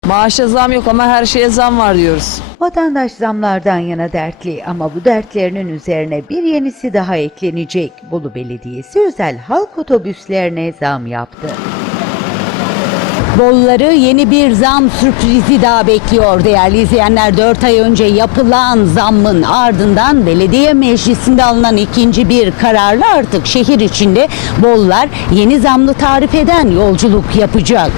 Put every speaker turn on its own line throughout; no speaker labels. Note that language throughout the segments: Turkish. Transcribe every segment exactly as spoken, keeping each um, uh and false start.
Maaşa zam yok ama her şeye zam var diyoruz.
Vatandaş zamlardan yana dertli ama bu dertlerinin üzerine bir yenisi daha eklenecek. Bolu Belediyesi özel halk otobüslerine zam yaptı.
Boluları yeni bir zam sürprizi daha bekliyor değerli izleyenler. dört ay önce yapılan zammın ardından belediye meclisinde alınan ikinci bir kararla artık şehir içinde Bolular yeni zamlı tarif eden yolculuk yapacak.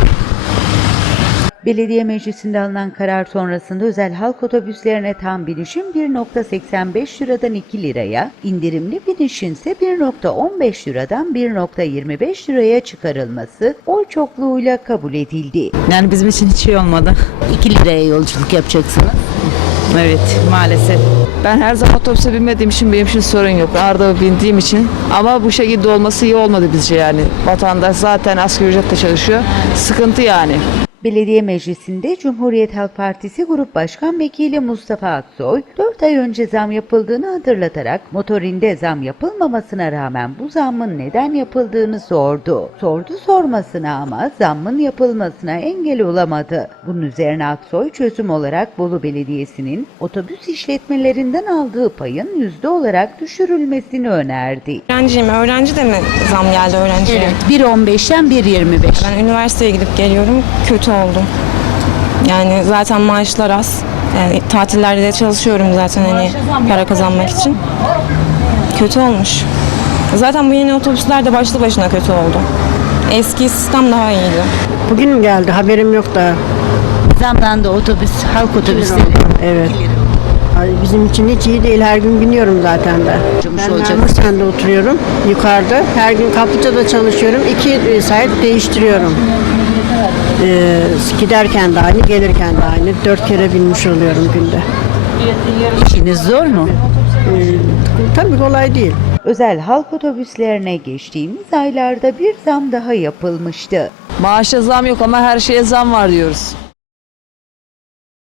Belediye meclisinde alınan karar sonrasında özel halk otobüslerine tam binişin bir nokta seksen beş liradan iki liraya, indirimli binişin ise bir nokta on beş liradan bir nokta yirmi beş liraya çıkarılması oy çokluğuyla kabul edildi.
Yani bizim için hiç iyi olmadı.
iki liraya yolculuk yapacaksınız.
Evet, maalesef.
Ben her zaman otobüse binmediğim için benim için sorun yok. Arada bindiğim için. Ama bu şekilde olması iyi olmadı bizce yani. Vatandaş zaten asgari ücretle çalışıyor. Sıkıntı yani.
Belediye meclisinde Cumhuriyet Halk Partisi Grup Başkan Vekili Mustafa Aksoy, dört ay önce zam yapıldığını hatırlatarak motorinde zam yapılmamasına rağmen bu zammın neden yapıldığını sordu. Sordu sormasına ama zammın yapılmasına engel olamadı. Bunun üzerine Aksoy çözüm olarak Bolu Belediyesi'nin otobüs işletmelerinden aldığı payın yüzde olarak düşürülmesini önerdi.
Öğrenciyim. Öğrenci de mi zam geldi öğrenciye?
Evet, bir on beşten bir yirmi beş.
Ben üniversiteye gidip geliyorum. Kötü oldum. Yani zaten maaşlar az. Yani tatillerde de çalışıyorum zaten hani para kazanmak için. Kötü olmuş. Zaten bu yeni otobüsler de başlı başına kötü oldu. Eski sistem daha iyiydi.
Bugün mü geldi? Haberim yok da.
Zamlandı otobüs, halk otobüsleri.
Evet. Ay, bizim için hiç iyi değil. Her gün biniyorum zaten ben.
Çalışmış
Ben
olacak.
Mermersen'de oturuyorum. Yukarıda. Her gün Kaplıca'da çalışıyorum. İki saat değiştiriyorum. Ee, giderken de aynı, gelirken de aynı. Dört kere binmiş oluyorum günde.
İşiniz zor mu?
Ee, tabii kolay değil.
Özel halk otobüslerine geçtiğimiz aylarda bir zam daha yapılmıştı.
Maaşa zam yok ama her şeye zam var diyoruz.